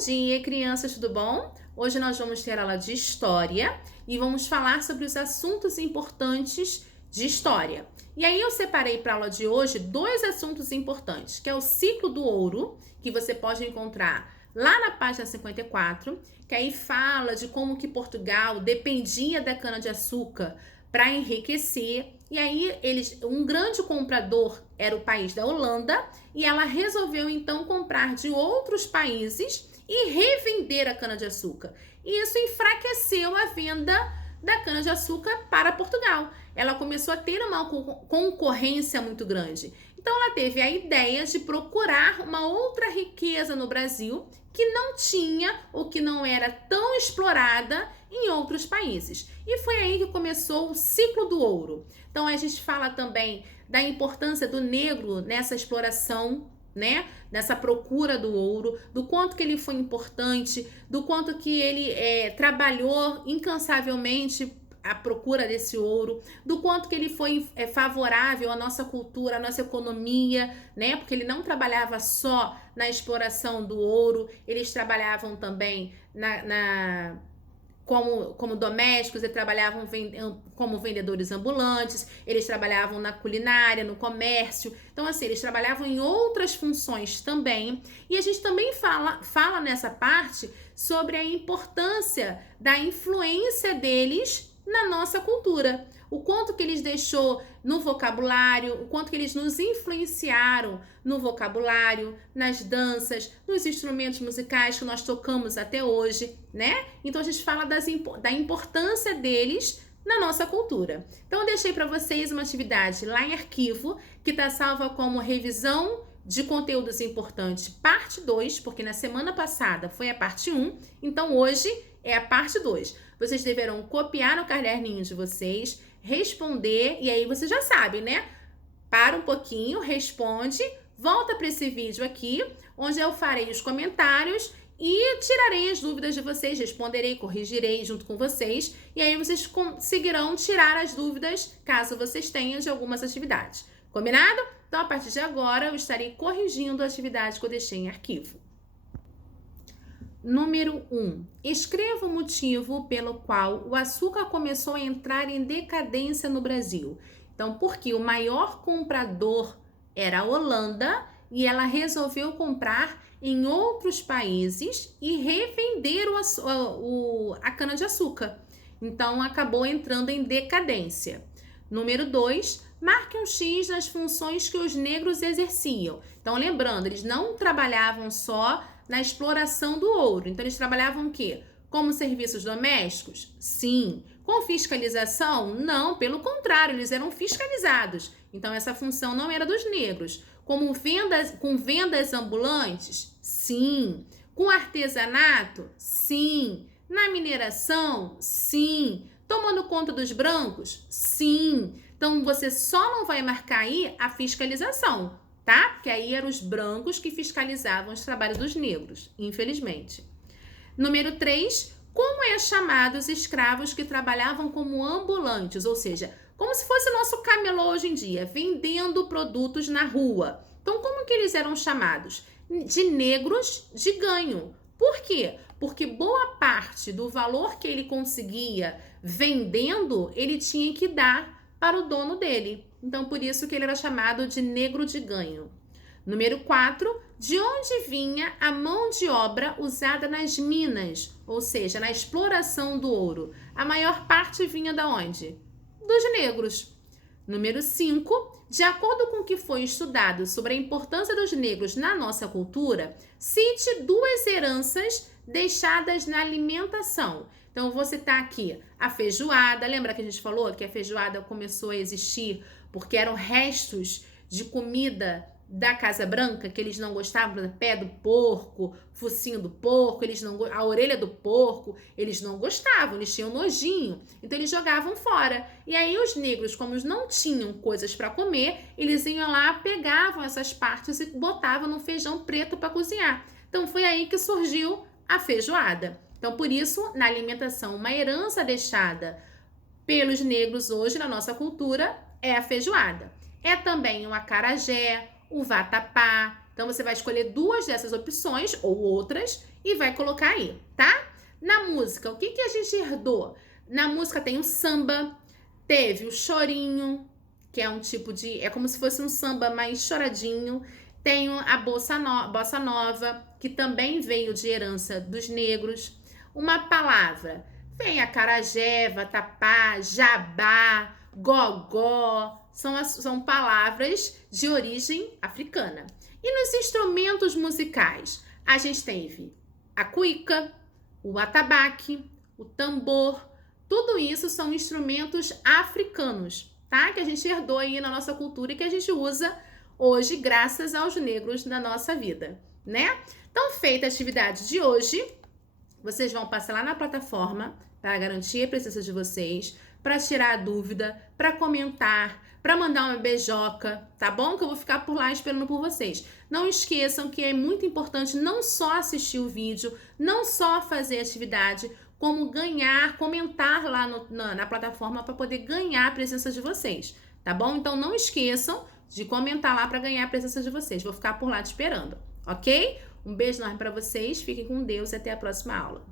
dia, crianças, tudo bom? Hoje nós vamos ter aula de história e vamos falar sobre os assuntos importantes de história. E aí eu separei para a aula de hoje dois assuntos importantes, que é o ciclo do ouro, que você pode encontrar lá na página 54, que aí fala de como que Portugal dependia da cana-de-açúcar para enriquecer. E aí um grande comprador era o país da Holanda, e ela resolveu então comprar de outros países e revender a cana-de-açúcar. E isso enfraqueceu a venda da cana-de-açúcar para Portugal. Ela começou a ter uma concorrência muito grande. Então ela teve a ideia de procurar uma outra riqueza no Brasil que não tinha ou que não era tão explorada em outros países. E foi aí que começou o ciclo do ouro. Então a gente fala também da importância do negro nessa exploração, né? Nessa procura do ouro, do quanto que ele foi importante, do quanto que ele trabalhou incansavelmente a procura desse ouro, do quanto que ele foi favorável à nossa cultura, à nossa economia, né? Porque ele não trabalhava só na exploração do ouro, eles trabalhavam também como domésticos, eles trabalhavam como vendedores ambulantes, eles trabalhavam na culinária, no comércio. Então, assim, eles trabalhavam em outras funções também. E a gente também fala nessa parte sobre a importância da influência deles na nossa cultura. O quanto que eles deixou no vocabulário, o quanto que eles nos influenciaram no vocabulário, nas danças, nos instrumentos musicais que nós tocamos até hoje, né? Então a gente fala da importância deles na nossa cultura. Então eu deixei para vocês uma atividade lá em arquivo, que está salva como revisão de conteúdos importantes, parte 2, porque na semana passada foi a parte 1, então hoje é a parte 2. Vocês deverão copiar no caderninho de vocês, responder, e aí você já sabe, né? Para um pouquinho, responde, volta para esse vídeo aqui, onde eu farei os comentários e tirarei as dúvidas de vocês, responderei, corrigirei junto com vocês, e aí vocês conseguirão tirar as dúvidas, caso vocês tenham, de algumas atividades. Combinado? Então, a partir de agora, eu estarei corrigindo a atividade que eu deixei em arquivo. Número 1. Escreva o motivo pelo qual o açúcar começou a entrar em decadência no Brasil. Então, porque o maior comprador era a Holanda e ela resolveu comprar em outros países e revender a cana-de-açúcar. Então, acabou entrando em decadência. Número 2. Marque um X nas funções que os negros exerciam. Então, lembrando, eles não trabalhavam só na exploração do ouro. Então, eles trabalhavam o quê? Como serviços domésticos? Sim. Com fiscalização? Não, pelo contrário, eles eram fiscalizados. Então, essa função não era dos negros. Com vendas ambulantes? Sim. Com artesanato? Sim. Na mineração? Sim. Tomando conta dos brancos? Sim. Então, você só não vai marcar aí a fiscalização, tá? Porque aí eram os brancos que fiscalizavam os trabalhos dos negros, infelizmente. Número 3, como é chamado os escravos que trabalhavam como ambulantes, ou seja, como se fosse o nosso camelô hoje em dia, vendendo produtos na rua. Então, como que eles eram chamados? De negros de ganho. Por quê? Porque boa parte do valor que ele conseguia vendendo, ele tinha que dar para o dono dele. Então, por isso que ele era chamado de negro de ganho. Número 4, de onde vinha a mão de obra usada nas minas, ou seja, na exploração do ouro? A maior parte vinha da onde? Dos negros. Número 5, de acordo com o que foi estudado sobre a importância dos negros na nossa cultura, cite duas heranças deixadas na alimentação. Então, eu vou citar aqui a feijoada. Lembra que a gente falou que a feijoada começou a existir porque eram restos de comida da Casa Branca, que eles não gostavam, pé do porco, focinho do porco, a orelha do porco, eles não gostavam, eles tinham nojinho, então eles jogavam fora. E aí os negros, como eles não tinham coisas para comer, eles iam lá, pegavam essas partes e botavam no feijão preto para cozinhar. Então foi aí que surgiu a feijoada. Então, por isso, na alimentação, uma herança deixada pelos negros hoje na nossa cultura é a feijoada. É também o acarajé, o vatapá, Então você vai escolher 2 dessas opções ou outras e vai colocar aí, tá? Na música, o que a gente herdou? Na música tem o samba, teve o chorinho, que é um tipo de... é como se fosse um samba mais choradinho. Tem a bossa nova, que também veio de herança dos negros. Uma palavra, vem acarajé, vatapá, jabá, gogó, são palavras de origem africana. E nos instrumentos musicais, a gente teve a cuíca, o atabaque, o tambor, tudo isso são instrumentos africanos, tá? Que a gente herdou aí na nossa cultura e que a gente usa hoje graças aos negros na nossa vida, né? Então, feita a atividade de hoje, vocês vão passar lá na plataforma para garantir a presença de vocês, para tirar a dúvida, para comentar, para mandar uma beijoca, tá bom? Que eu vou ficar por lá esperando por vocês. Não esqueçam que é muito importante não só assistir o vídeo, não só fazer a atividade, como ganhar, comentar lá na plataforma para poder ganhar a presença de vocês, tá bom? Então não esqueçam de comentar lá para ganhar a presença de vocês. Vou ficar por lá te esperando, ok? Um beijo enorme para vocês, fiquem com Deus e até a próxima aula.